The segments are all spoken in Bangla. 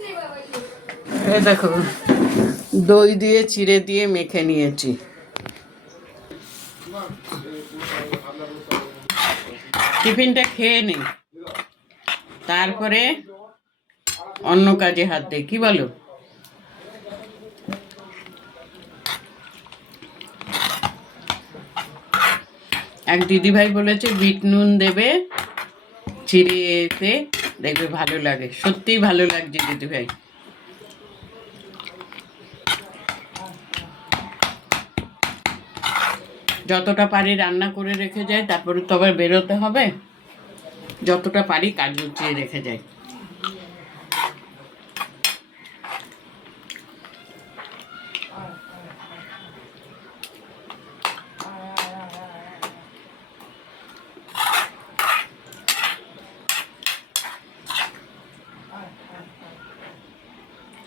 এই দেখো, দই দিয়ে চিড়ে দিয়ে মেখে নিয়েছি। টিফিনটা খেয়ে নিই, তারপরে অন্য কাজে হাত দিই, কি বলো? এক দিদিভাই বলেছে বিট নুন দেবে চিড়েতে, দেখবে ভালো লাগে। সত্যিই ভালো লাগছে দিদিভাই। যতটা পারি রান্না করে রেখে যাই, তারপরে তো আবার বেরোতে হবে। যতটা পারি কাজ গুছিয়ে রেখে যাই।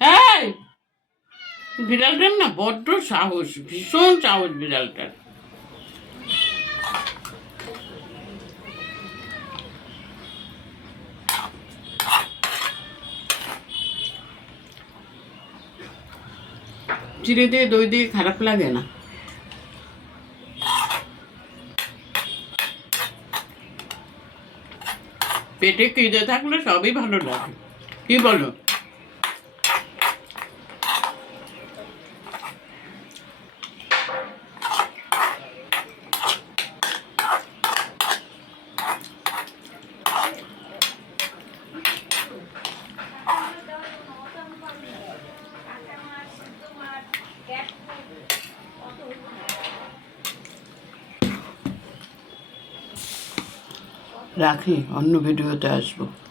এই বিড়ালটার না বড্ড সাহস, ভীষণ সাহস বিড়ালটার। চিড়ে দিয়ে দই দিয়ে খারাপ লাগে না। পেটে খিদে থাকলে সবই ভালো লাগে, কি বলো? রাখি, অন্য ভিডিওতে আসবো।